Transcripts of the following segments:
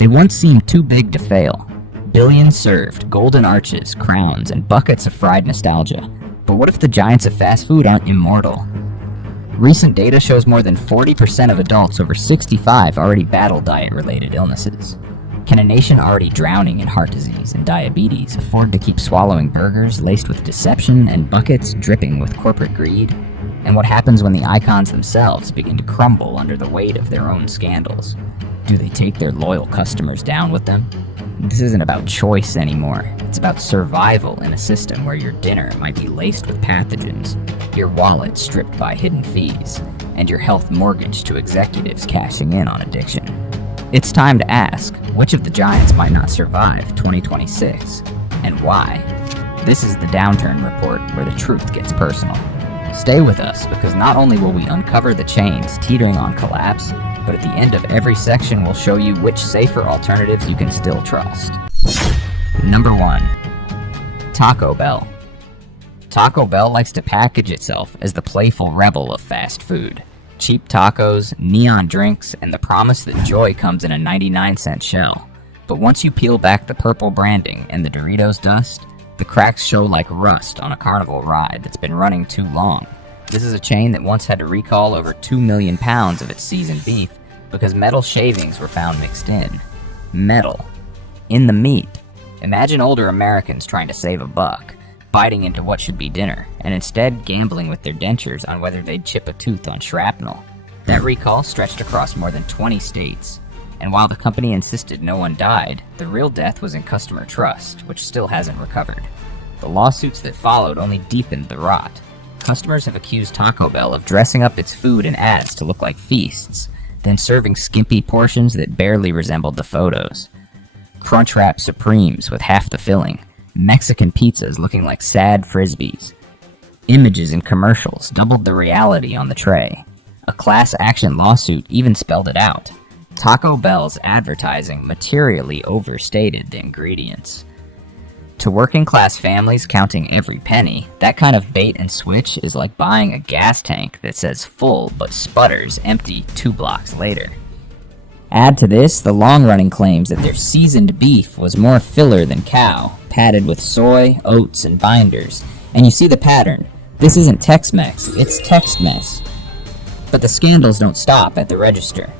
They once seemed too big to fail. Billions served, golden arches, crowns, and buckets of fried nostalgia. But what if the giants of fast food aren't immortal? Recent data shows more than 40% of adults over 65 already battle diet-related illnesses. Can a nation already drowning in heart disease and diabetes afford to keep swallowing burgers laced with deception and buckets dripping with corporate greed? And what happens when the icons themselves begin to crumble under the weight of their own scandals? Do they take their loyal customers down with them? This isn't about choice anymore. It's about survival in a system where your dinner might be laced with pathogens, your wallet stripped by hidden fees, and your health mortgaged to executives cashing in on addiction. It's time to ask, which of the giants might not survive 2026, and why? This is the Downturn Report, where the truth gets personal. Stay with us, because not only will we uncover the chains teetering on collapse, but at the end of every section we'll show you which safer alternatives you can still trust. Number 1. Taco Bell. Taco Bell likes to package itself as the playful rebel of fast food. Cheap tacos, neon drinks, and the promise that joy comes in a 99-cent shell. But once you peel back the purple branding and the Doritos dust, the cracks show like rust on a carnival ride that's been running too long. This is a chain that once had to recall over 2 million pounds of its seasoned beef because metal shavings were found mixed in. Metal. In the meat. Imagine older Americans trying to save a buck, biting into what should be dinner, and instead gambling with their dentures on whether they'd chip a tooth on shrapnel. That recall stretched across more than 20 states, and while the company insisted no one died, the real death was in customer trust, which still hasn't recovered. The lawsuits that followed only deepened the rot. Customers have accused Taco Bell of dressing up its food in ads to look like feasts, then serving skimpy portions that barely resembled the photos. Crunchwrap Supremes with half the filling, Mexican pizzas looking like sad frisbees. Images in commercials doubled the reality on the tray. A class action lawsuit even spelled it out. Taco Bell's advertising materially overstated the ingredients. To working class families counting every penny, that kind of bait and switch is like buying a gas tank that says full but sputters empty 2 blocks later. Add to this the long-running claims that their seasoned beef was more filler than cow, padded with soy, oats, and binders, and you see the pattern. This isn't Tex-Mex, it's Text-Mess. But the scandals don't stop at the register.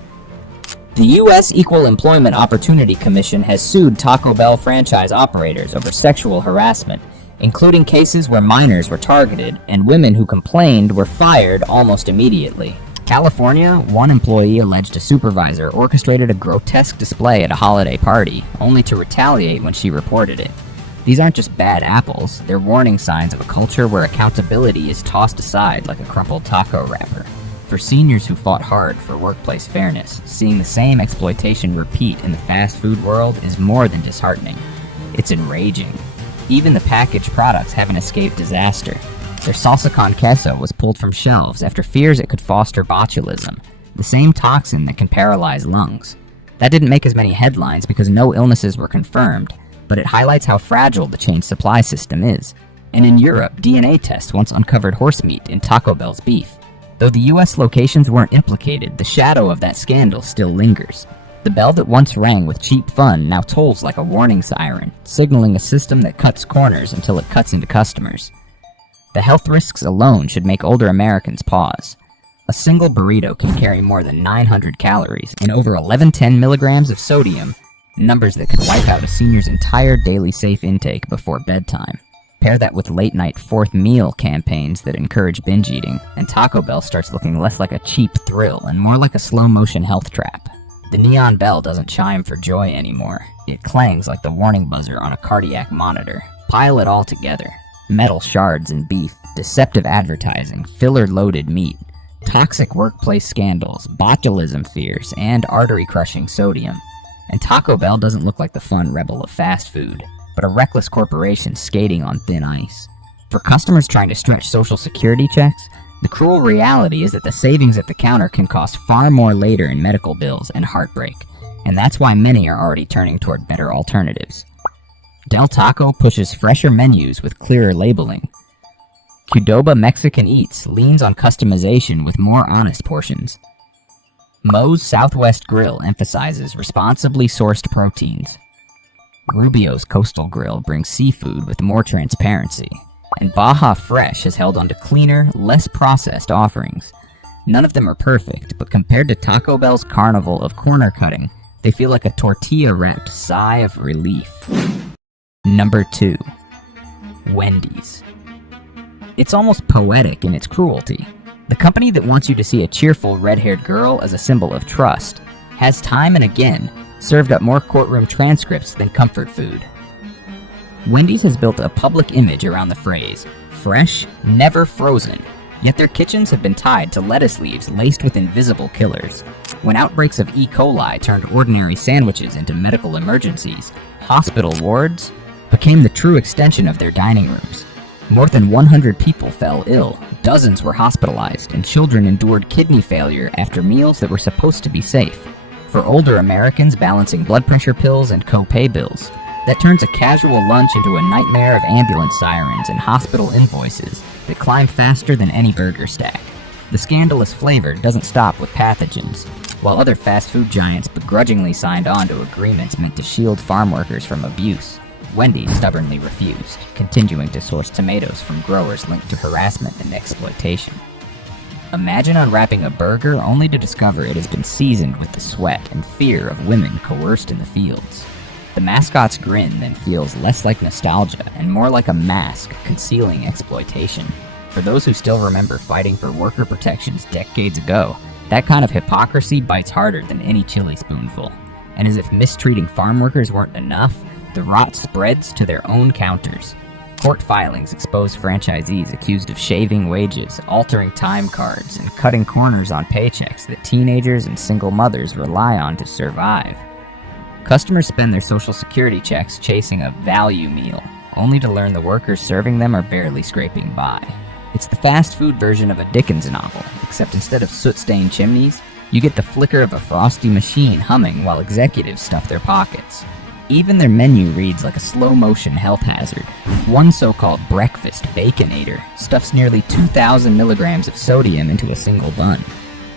The U.S. Equal Employment Opportunity Commission has sued Taco Bell franchise operators over sexual harassment, including cases where minors were targeted and women who complained were fired almost immediately. California, one employee alleged a supervisor orchestrated a grotesque display at a holiday party, only to retaliate when she reported it. These aren't just bad apples, they're warning signs of a culture where accountability is tossed aside like a crumpled taco wrapper. For seniors who fought hard for workplace fairness, seeing the same exploitation repeat in the fast food world is more than disheartening. It's enraging. Even the packaged products haven't escaped disaster. Their salsa con queso was pulled from shelves after fears it could foster botulism, the same toxin that can paralyze lungs. That didn't make as many headlines because no illnesses were confirmed, but it highlights how fragile the chain supply system is. And in Europe, DNA tests once uncovered horse meat in Taco Bell's beef. Though the US locations weren't implicated, the shadow of that scandal still lingers. The bell that once rang with cheap fun now tolls like a warning siren, signaling a system that cuts corners until it cuts into customers. The health risks alone should make older Americans pause. A single burrito can carry more than 900 calories and over 1110 milligrams of sodium, numbers that could wipe out a senior's entire daily safe intake before bedtime. Pair that with late-night fourth meal campaigns that encourage binge eating, and Taco Bell starts looking less like a cheap thrill and more like a slow-motion health trap. The neon bell doesn't chime for joy anymore. It clangs like the warning buzzer on a cardiac monitor. Pile it all together. Metal shards and beef, deceptive advertising, filler-loaded meat, toxic workplace scandals, botulism fears, and artery-crushing sodium. And Taco Bell doesn't look like the fun rebel of fast food, but a reckless corporation skating on thin ice. For customers trying to stretch Social Security checks, the cruel reality is that the savings at the counter can cost far more later in medical bills and heartbreak, and that's why many are already turning toward better alternatives. Del Taco pushes fresher menus with clearer labeling. Qdoba Mexican Eats leans on customization with more honest portions. Moe's Southwest Grill emphasizes responsibly sourced proteins. Rubio's Coastal Grill brings seafood with more transparency. And Baja Fresh has held on to cleaner, less processed offerings. None of them are perfect, but compared to Taco Bell's carnival of corner cutting, they feel like a tortilla-wrapped sigh of relief. Number 2. Wendy's. It's almost poetic in its cruelty. The company that wants you to see a cheerful red-haired girl as a symbol of trust has time and again served up more courtroom transcripts than comfort food. Wendy's has built a public image around the phrase, fresh, never frozen, yet their kitchens have been tied to lettuce leaves laced with invisible killers. When outbreaks of E. coli turned ordinary sandwiches into medical emergencies, hospital wards became the true extension of their dining rooms. More than 100 people fell ill, dozens were hospitalized, and children endured kidney failure after meals that were supposed to be safe. For older Americans balancing blood pressure pills and co-pay bills, that turns a casual lunch into a nightmare of ambulance sirens and hospital invoices that climb faster than any burger stack. The scandalous flavor doesn't stop with pathogens. While other fast food giants begrudgingly signed on to agreements meant to shield farm workers from abuse, Wendy's stubbornly refused, continuing to source tomatoes from growers linked to harassment and exploitation. Imagine unwrapping a burger only to discover it has been seasoned with the sweat and fear of women coerced in the fields. The mascot's grin then feels less like nostalgia and more like a mask concealing exploitation. For those who still remember fighting for worker protections decades ago, that kind of hypocrisy bites harder than any chili spoonful. And as if mistreating farm workers weren't enough, the rot spreads to their own counters. Court filings expose franchisees accused of shaving wages, altering time cards, and cutting corners on paychecks that teenagers and single mothers rely on to survive. Customers spend their social security checks chasing a value meal, only to learn the workers serving them are barely scraping by. It's the fast food version of a Dickens novel, except instead of soot-stained chimneys, you get the flicker of a frosty machine humming while executives stuff their pockets. Even their menu reads like a slow-motion health hazard. One so-called breakfast Baconator stuffs nearly 2,000 milligrams of sodium into a single bun.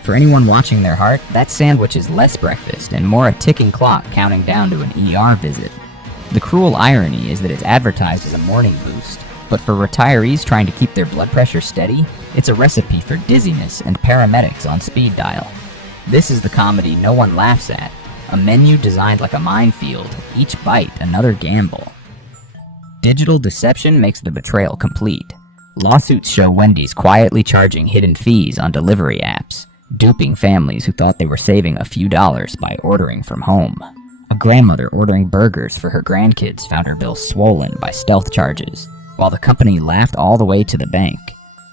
For anyone watching their heart, that sandwich is less breakfast and more a ticking clock counting down to an ER visit. The cruel irony is that it's advertised as a morning boost, but for retirees trying to keep their blood pressure steady, it's a recipe for dizziness and paramedics on speed dial. This is the comedy no one laughs at. A menu designed like a minefield, each bite another gamble. Digital deception makes the betrayal complete. Lawsuits show Wendy's quietly charging hidden fees on delivery apps, duping families who thought they were saving a few dollars by ordering from home. A grandmother ordering burgers for her grandkids found her bill swollen by stealth charges, while the company laughed all the way to the bank.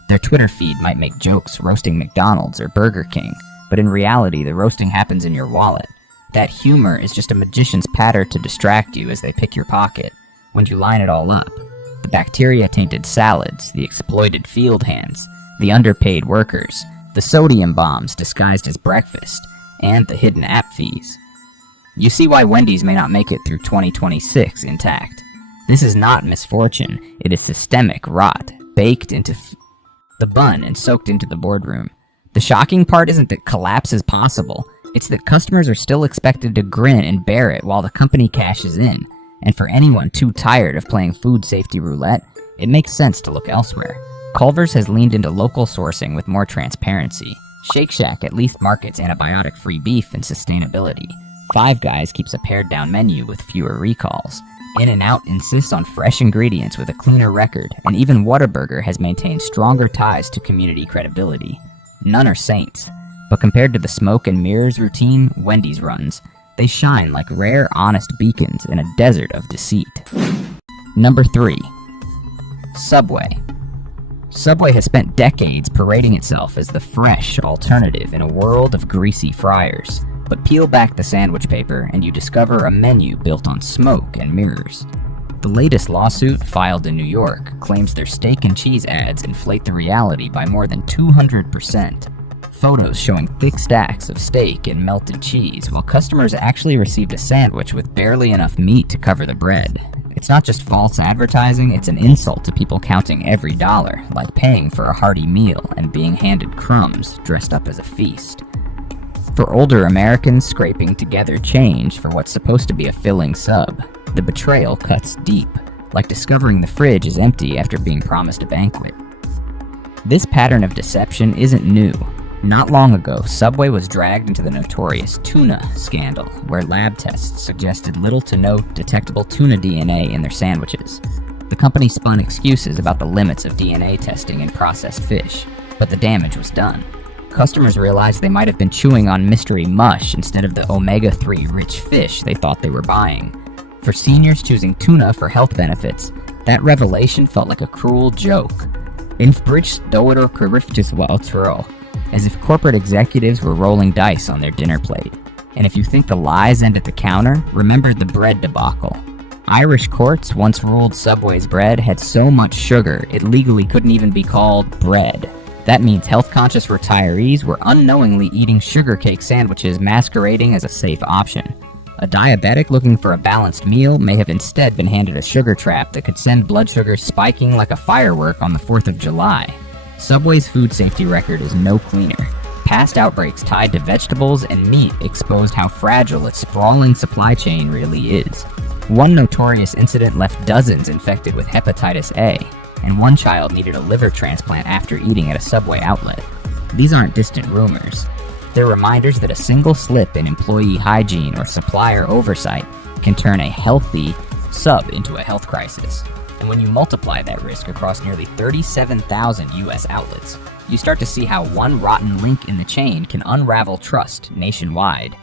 Their Twitter feed might make jokes roasting McDonald's or Burger King, but in reality the roasting happens in your wallet. That humor is just a magician's patter to distract you as they pick your pocket. When you line it all up, the bacteria-tainted salads, the exploited field hands, the underpaid workers, the sodium bombs disguised as breakfast, and the hidden app fees. You see why Wendy's may not make it through 2026 intact. This is not misfortune, it is systemic rot, baked into the bun and soaked into the boardroom. The shocking part isn't that collapse is possible, it's that customers are still expected to grin and bear it while the company cashes in. And for anyone too tired of playing food safety roulette, it makes sense to look elsewhere. Culver's has leaned into local sourcing with more transparency. Shake Shack at least markets antibiotic-free beef and sustainability. Five Guys keeps a pared-down menu with fewer recalls. In-N-Out insists on fresh ingredients with a cleaner record, and even Whataburger has maintained stronger ties to community credibility. None are saints, but compared to the smoke and mirrors routine Wendy's runs, they shine like rare, honest beacons in a desert of deceit. Number 3. Subway. Subway has spent decades parading itself as the fresh alternative in a world of greasy fryers. But peel back the sandwich paper and you discover a menu built on smoke and mirrors. The latest lawsuit, filed in New York, claims their steak and cheese ads inflate the reality by more than 200%. Photos showing thick stacks of steak and melted cheese, while customers actually received a sandwich with barely enough meat to cover the bread. It's not just false advertising, it's an insult to people counting every dollar, like paying for a hearty meal and being handed crumbs dressed up as a feast. For older Americans scraping together change for what's supposed to be a filling sub, the betrayal cuts deep, like discovering the fridge is empty after being promised a banquet. This pattern of deception isn't new. Not long ago, Subway was dragged into the notorious tuna scandal, where lab tests suggested little to no detectable tuna DNA in their sandwiches. The company spun excuses about the limits of DNA testing in processed fish, but the damage was done. Customers realized they might have been chewing on mystery mush instead of the omega-3 rich fish they thought they were buying. For seniors choosing tuna for health benefits, that revelation felt like a cruel joke. As if corporate executives were rolling dice on their dinner plate. And if you think the lies end at the counter, remember the bread debacle. Irish courts once ruled Subway's bread had so much sugar it legally couldn't even be called bread. That means health-conscious retirees were unknowingly eating sugar cake sandwiches masquerading as a safe option. A diabetic looking for a balanced meal may have instead been handed a sugar trap that could send blood sugar spiking like a firework on the 4th of July. Subway's food safety record is no cleaner. Past outbreaks tied to vegetables and meat exposed how fragile its sprawling supply chain really is. One notorious incident left dozens infected with hepatitis A, and one child needed a liver transplant after eating at a Subway outlet. These aren't distant rumors. They're reminders that a single slip in employee hygiene or supplier oversight can turn a healthy sub into a health crisis. And when you multiply that risk across nearly 37,000 US outlets, you start to see how one rotten link in the chain can unravel trust nationwide.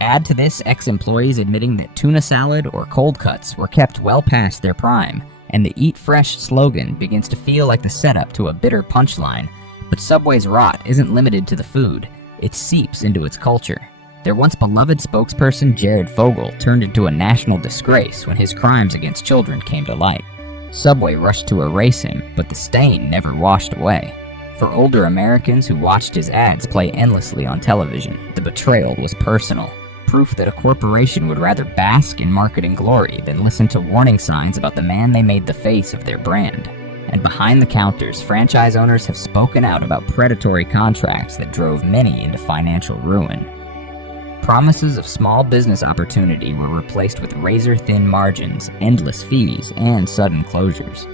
Add to this ex-employees admitting that tuna salad or cold cuts were kept well past their prime, and the Eat Fresh slogan begins to feel like the setup to a bitter punchline. But Subway's rot isn't limited to the food, it seeps into its culture. Their once beloved spokesperson Jared Fogle turned into a national disgrace when his crimes against children came to light. Subway rushed to erase him, but the stain never washed away. For older Americans who watched his ads play endlessly on television, the betrayal was personal. Proof that a corporation would rather bask in marketing glory than listen to warning signs about the man they made the face of their brand. And behind the counters, franchise owners have spoken out about predatory contracts that drove many into financial ruin. Promises of small business opportunity were replaced with razor-thin margins, endless fees, and sudden closures.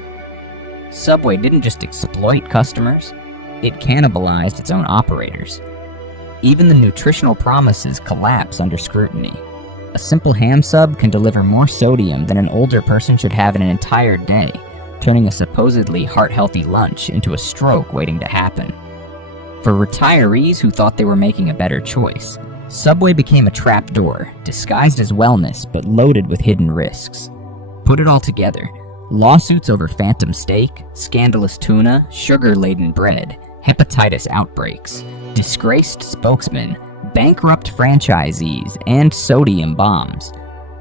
Subway didn't just exploit customers, it cannibalized its own operators. Even the nutritional promises collapse under scrutiny. A simple ham sub can deliver more sodium than an older person should have in an entire day, turning a supposedly heart-healthy lunch into a stroke waiting to happen. For retirees who thought they were making a better choice, Subway became a trapdoor, disguised as wellness but loaded with hidden risks. Put it all together, lawsuits over phantom steak, scandalous tuna, sugar-laden bread, hepatitis outbreaks, disgraced spokesmen, bankrupt franchisees, and sodium bombs.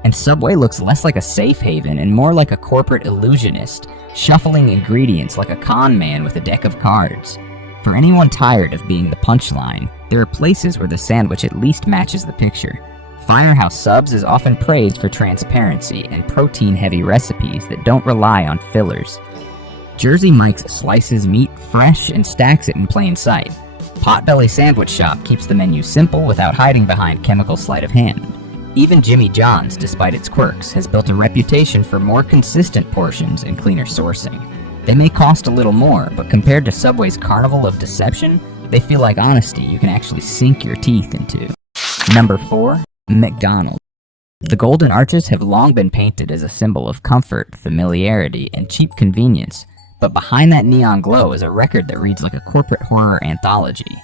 And Subway looks less like a safe haven and more like a corporate illusionist, shuffling ingredients like a con man with a deck of cards. For anyone tired of being the punchline, there are places where the sandwich at least matches the picture. Firehouse Subs is often praised for transparency and protein-heavy recipes that don't rely on fillers. Jersey Mike's slices meat fresh and stacks it in plain sight. Potbelly Sandwich Shop keeps the menu simple without hiding behind chemical sleight of hand. Even Jimmy John's, despite its quirks, has built a reputation for more consistent portions and cleaner sourcing. They may cost a little more, but compared to Subway's carnival of deception, they feel like honesty you can actually sink your teeth into. Number 4. McDonald's. The Golden Arches have long been painted as a symbol of comfort, familiarity, and cheap convenience, but behind that neon glow is a record that reads like a corporate horror anthology.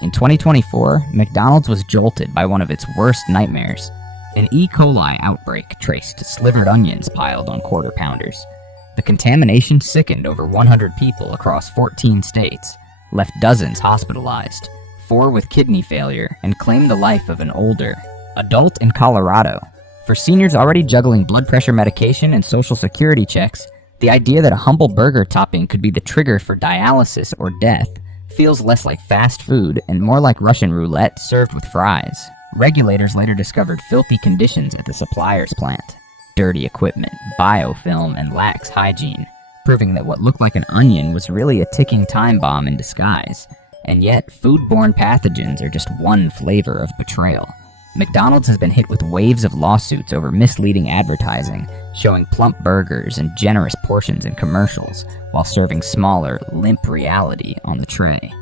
In 2024, McDonald's was jolted by one of its worst nightmares. An E. coli outbreak traced slivered onions piled on quarter pounders. The contamination sickened over 100 people across 14 states, left dozens hospitalized, 4 with kidney failure, and claimed the life of an older adult in Colorado. For seniors already juggling blood pressure medication and social security checks, the idea that a humble burger topping could be the trigger for dialysis or death feels less like fast food and more like Russian roulette served with fries. Regulators later discovered filthy conditions at the supplier's plant. Dirty equipment, biofilm, and lax hygiene, proving that what looked like an onion was really a ticking time bomb in disguise. And yet, foodborne pathogens are just one flavor of betrayal. McDonald's has been hit with waves of lawsuits over misleading advertising, showing plump burgers and generous portions in commercials, while serving smaller, limp reality on the tray.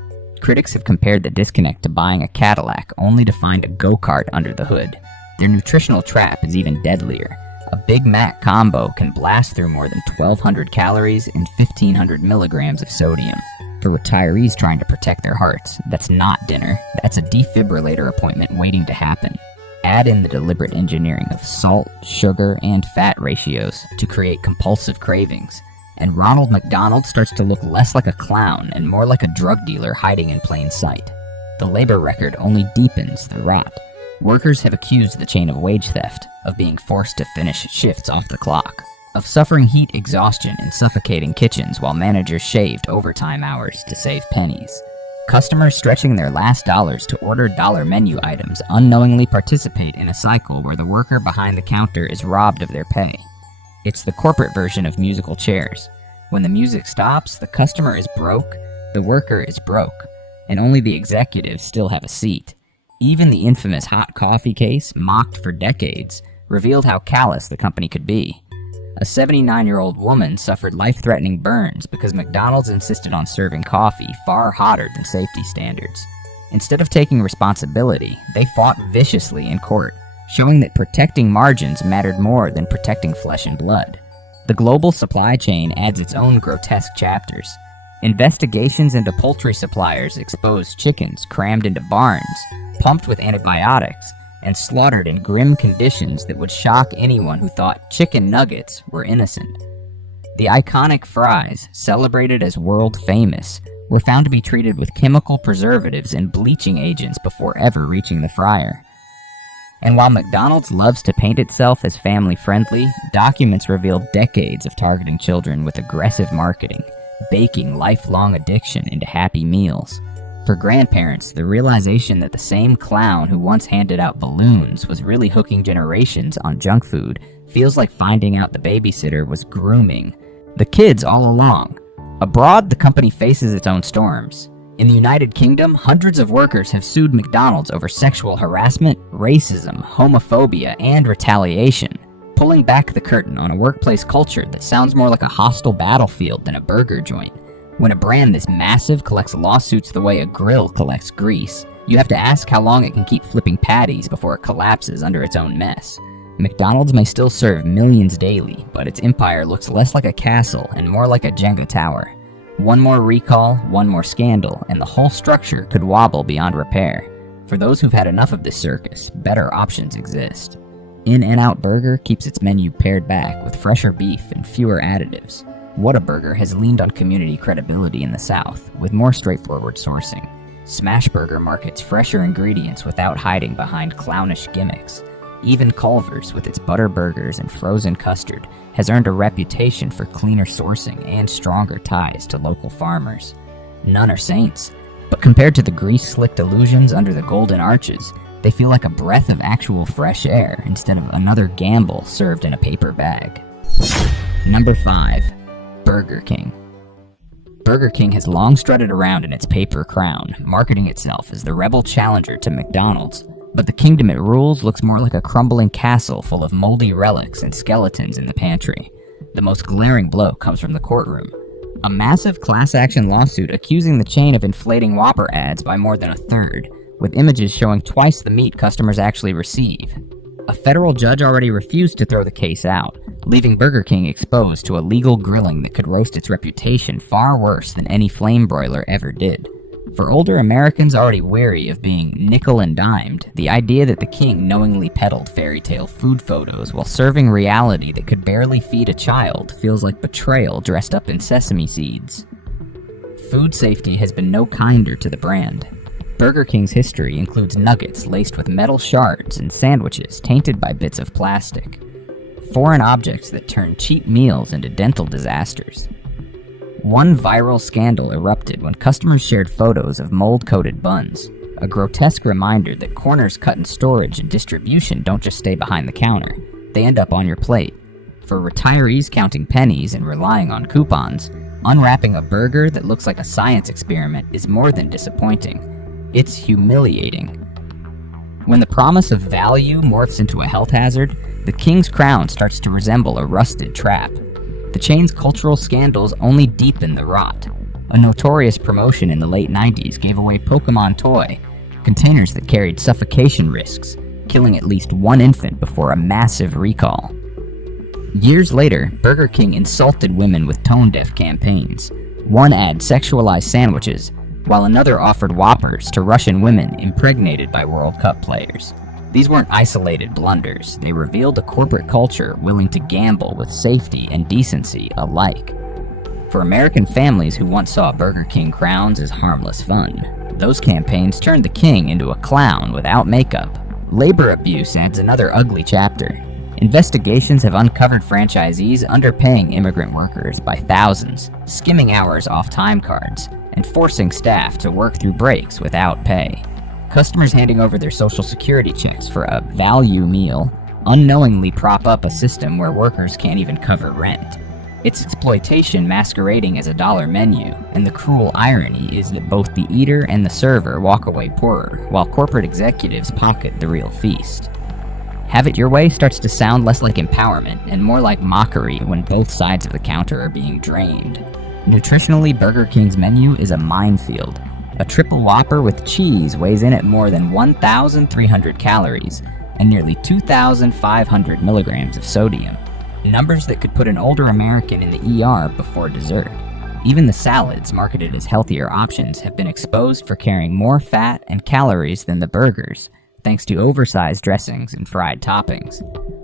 Critics have compared the disconnect to buying a Cadillac only to find a go-kart under the hood. Their nutritional trap is even deadlier. A Big Mac combo can blast through more than 1,200 calories and 1,500 milligrams of sodium. For retirees trying to protect their hearts, that's not dinner, that's a defibrillator appointment waiting to happen. Add in the deliberate engineering of salt, sugar, and fat ratios to create compulsive cravings, and Ronald McDonald starts to look less like a clown and more like a drug dealer hiding in plain sight. The labor record only deepens the rot. Workers have accused the chain of wage theft, of being forced to finish shifts off the clock, of suffering heat exhaustion in suffocating kitchens while managers shaved overtime hours to save pennies. Customers stretching their last dollars to order dollar menu items unknowingly participate in a cycle where the worker behind the counter is robbed of their pay. It's the corporate version of musical chairs. When the music stops, the customer is broke, the worker is broke, and only the executives still have a seat. Even the infamous hot coffee case, mocked for decades, revealed how callous the company could be. A 79-year-old woman suffered life-threatening burns because McDonald's insisted on serving coffee far hotter than safety standards. Instead of taking responsibility, they fought viciously in court, showing that protecting margins mattered more than protecting flesh and blood. The global supply chain adds its own grotesque chapters. Investigations into poultry suppliers expose chickens crammed into barns, pumped with antibiotics, and slaughtered in grim conditions that would shock anyone who thought chicken nuggets were innocent. The iconic fries, celebrated as world famous, were found to be treated with chemical preservatives and bleaching agents before ever reaching the fryer. And while McDonald's loves to paint itself as family-friendly, documents reveal decades of targeting children with aggressive marketing, baking lifelong addiction into happy meals. For grandparents, the realization that the same clown who once handed out balloons was really hooking generations on junk food feels like finding out the babysitter was grooming the kids all along. Abroad, the company faces its own storms. In the United Kingdom, hundreds of workers have sued McDonald's over sexual harassment, racism, homophobia, and retaliation, pulling back the curtain on a workplace culture that sounds more like a hostile battlefield than a burger joint. When a brand this massive collects lawsuits the way a grill collects grease, you have to ask how long it can keep flipping patties before it collapses under its own mess. McDonald's may still serve millions daily, but its empire looks less like a castle and more like a Jenga tower. One more recall, one more scandal, and the whole structure could wobble beyond repair. For those who've had enough of this circus, better options exist. In-N-Out Burger keeps its menu pared back with fresher beef and fewer additives. Whataburger has leaned on community credibility in the South, with more straightforward sourcing. Smashburger markets fresher ingredients without hiding behind clownish gimmicks. Even Culver's, with its butter burgers and frozen custard, has earned a reputation for cleaner sourcing and stronger ties to local farmers. None are saints, but compared to the grease-slicked illusions under the Golden Arches, they feel like a breath of actual fresh air instead of another gamble served in a paper bag. Number 5. Burger King. Burger King has long strutted around in its paper crown, marketing itself as the rebel challenger to McDonald's, but the kingdom it rules looks more like a crumbling castle full of moldy relics and skeletons in the pantry. The most glaring blow comes from the courtroom. A massive class-action lawsuit accusing the chain of inflating Whopper ads by more than a third, with images showing twice the meat customers actually receive. A federal judge already refused to throw the case out, leaving Burger King exposed to a legal grilling that could roast its reputation far worse than any flame broiler ever did. For older Americans already weary of being nickel and dimed, the idea that the king knowingly peddled fairy tale food photos while serving reality that could barely feed a child feels like betrayal dressed up in sesame seeds. Food safety has been no kinder to the brand. Burger King's history includes nuggets laced with metal shards and sandwiches tainted by bits of plastic. Foreign objects that turn cheap meals into dental disasters. One viral scandal erupted when customers shared photos of mold-coated buns, a grotesque reminder that corners cut in storage and distribution don't just stay behind the counter, they end up on your plate. For retirees counting pennies and relying on coupons, Unwrapping a burger that looks like a science experiment is more than disappointing. It's humiliating. When the promise of value morphs into a health hazard, the King's Crown starts to resemble a rusted trap. The chain's cultural scandals only deepen the rot. A notorious promotion in the late 90s gave away Pokemon Toy, containers that carried suffocation risks, killing at least one infant before a massive recall. Years later, Burger King insulted women with tone-deaf campaigns. One ad sexualized sandwiches, while another offered Whoppers to Russian women impregnated by World Cup players. These weren't isolated blunders. They revealed a corporate culture willing to gamble with safety and decency alike. For American families who once saw Burger King crowns as harmless fun, those campaigns turned the king into a clown without makeup. Labor abuse adds another ugly chapter. Investigations have uncovered franchisees underpaying immigrant workers by thousands, skimming hours off time cards, and forcing staff to work through breaks without pay. Customers handing over their social security checks for a value meal unknowingly prop up a system where workers can't even cover rent. It's exploitation masquerading as a dollar menu, and the cruel irony is that both the eater and the server walk away poorer, while corporate executives pocket the real feast. Have it your way starts to sound less like empowerment and more like mockery when both sides of the counter are being drained. Nutritionally, Burger King's menu is a minefield. A triple Whopper with cheese weighs in at more than 1,300 calories and nearly 2,500 milligrams of sodium. Numbers that could put an older American in the ER before dessert. Even the salads, marketed as healthier options, have been exposed for carrying more fat and calories than the burgers, thanks to oversized dressings and fried toppings.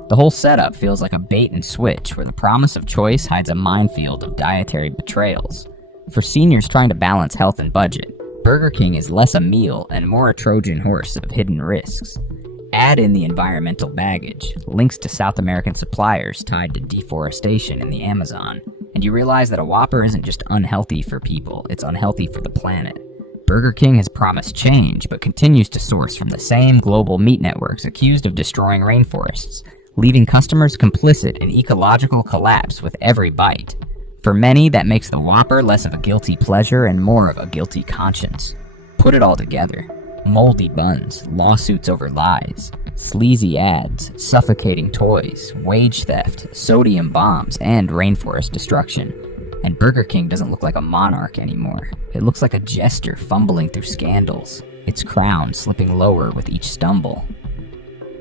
The whole setup feels like a bait and switch where the promise of choice hides a minefield of dietary betrayals. For seniors trying to balance health and budget, Burger King is less a meal and more a Trojan horse of hidden risks. Add in the environmental baggage, links to South American suppliers tied to deforestation in the Amazon, and you realize that a Whopper isn't just unhealthy for people, it's unhealthy for the planet. Burger King has promised change, but continues to source from the same global meat networks accused of destroying rainforests, leaving customers complicit in ecological collapse with every bite. For many, that makes the Whopper less of a guilty pleasure and more of a guilty conscience. Put it all together. Moldy buns, lawsuits over lies, sleazy ads, suffocating toys, wage theft, sodium bombs, and rainforest destruction. And Burger King doesn't look like a monarch anymore. It looks like a jester fumbling through scandals, its crown slipping lower with each stumble.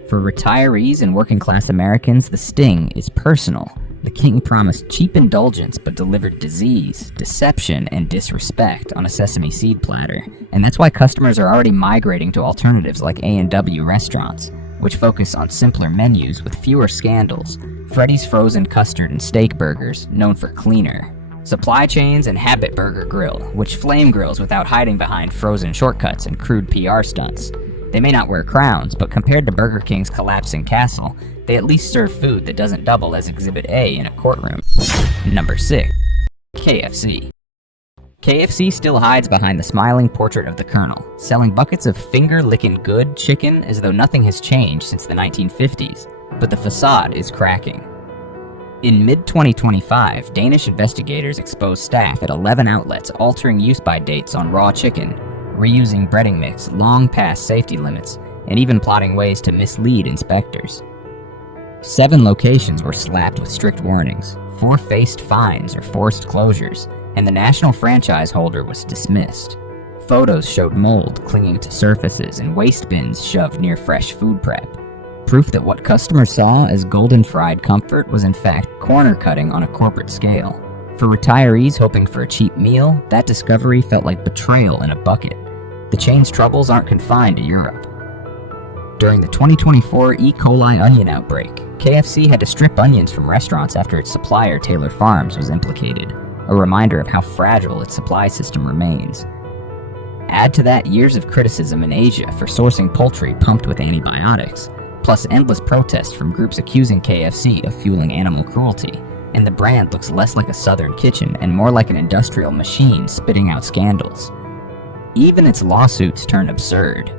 For retirees and working-class Americans, the sting is personal. The king promised cheap indulgence but delivered disease, deception, and disrespect on a sesame seed platter. And that's why customers are already migrating to alternatives like A&W restaurants, which focus on simpler menus with fewer scandals. Freddy's Frozen Custard and Steak Burgers, known for cleaner. Supply Chains and Habit Burger Grill, which flame grills without hiding behind frozen shortcuts and crude PR stunts. They may not wear crowns, but compared to Burger King's collapsing castle, they at least serve food that doesn't double as Exhibit A in a courtroom. Number 6. KFC. KFC still hides behind the smiling portrait of the Colonel, selling buckets of finger-licking good chicken as though nothing has changed since the 1950s, but the facade is cracking. In mid-2025, Danish investigators exposed staff at 11 outlets altering use-by dates on raw chicken, reusing breading mix long past safety limits, and even plotting ways to mislead inspectors. 7 locations were slapped with strict warnings, 4 faced fines or forced closures, and the national franchise holder was dismissed. Photos showed mold clinging to surfaces and waste bins shoved near fresh food prep. Proof that what customers saw as golden fried comfort was in fact corner cutting on a corporate scale. For retirees hoping for a cheap meal, that discovery felt like betrayal in a bucket. The chain's troubles aren't confined to Europe. During the 2024 E. coli onion outbreak, KFC had to strip onions from restaurants after its supplier Taylor Farms was implicated, a reminder of how fragile its supply system remains. Add to that years of criticism in Asia for sourcing poultry pumped with antibiotics, plus endless protests from groups accusing KFC of fueling animal cruelty, and the brand looks less like a southern kitchen and more like an industrial machine spitting out scandals. Even its lawsuits turn absurd.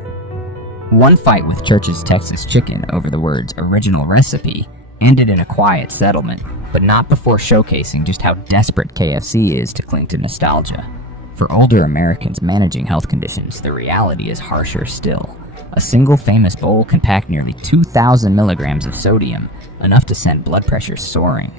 One fight with Church's Texas Chicken over the words original recipe, ended in a quiet settlement, but not before showcasing just how desperate KFC is to cling to nostalgia. For older Americans managing health conditions, the reality is harsher still. A single famous bowl can pack nearly 2,000 milligrams of sodium, enough to send blood pressure soaring.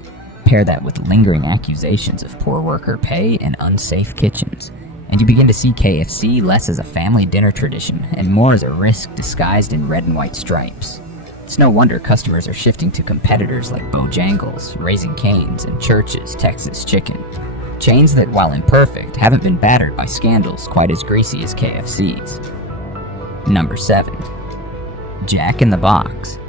Pair that with lingering accusations of poor worker pay and unsafe kitchens, and you begin to see KFC less as a family dinner tradition and more as a risk disguised in red and white stripes. It's no wonder customers are shifting to competitors like Bojangles, Raising Cane's, and Church's Texas Chicken. Chains that, while imperfect, haven't been battered by scandals quite as greasy as KFC's. Number 7. Jack in the Box.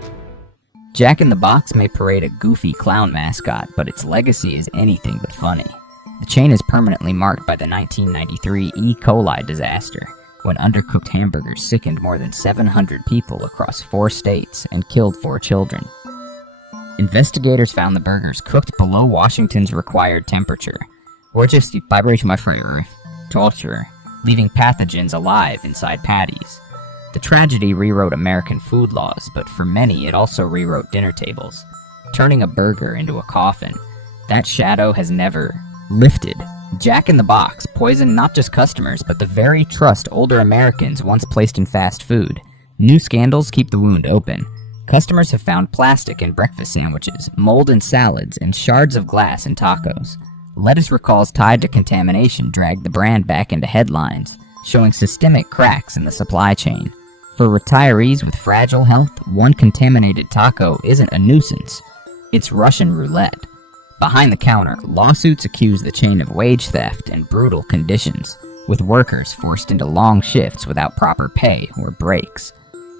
Jack in the Box may parade a goofy clown mascot, but its legacy is anything but funny. The chain is permanently marked by the 1993 E. coli disaster, when undercooked hamburgers sickened more than 700 people across 4 states and killed 4 children. Investigators found the burgers cooked below Washington's required temperature, or just by my fire, torture, leaving pathogens alive inside patties. The tragedy rewrote American food laws, but for many it also rewrote dinner tables, turning a burger into a coffin. That shadow has never lifted. Jack in the Box poisoned not just customers, but the very trust older Americans once placed in fast food. New scandals keep the wound open. Customers have found plastic in breakfast sandwiches, mold in salads, and shards of glass in tacos. Lettuce recalls tied to contamination dragged the brand back into headlines, showing systemic cracks in the supply chain. For retirees with fragile health, one contaminated taco isn't a nuisance. It's Russian roulette. Behind the counter, lawsuits accuse the chain of wage theft and brutal conditions, with workers forced into long shifts without proper pay or breaks.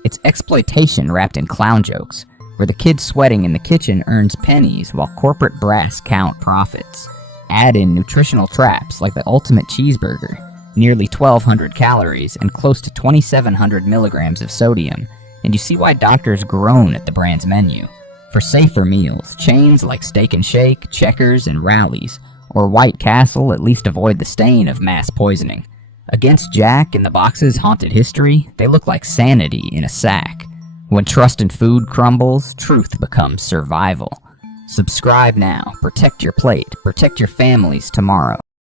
It's exploitation wrapped in clown jokes, where the kid sweating in the kitchen earns pennies while corporate brass count profits. Add in nutritional traps like the ultimate cheeseburger, nearly 1,200 calories and close to 2,700 milligrams of sodium, and you see why doctors groan at the brand's menu. For safer meals, chains like Steak and Shake, Checkers, and Rally's, or White Castle at least avoid the stain of mass poisoning. Against Jack in the Box's haunted history, they look like sanity in a sack. When trust in food crumbles, truth becomes survival. Subscribe now. Protect your plate. Protect your family's tomorrow.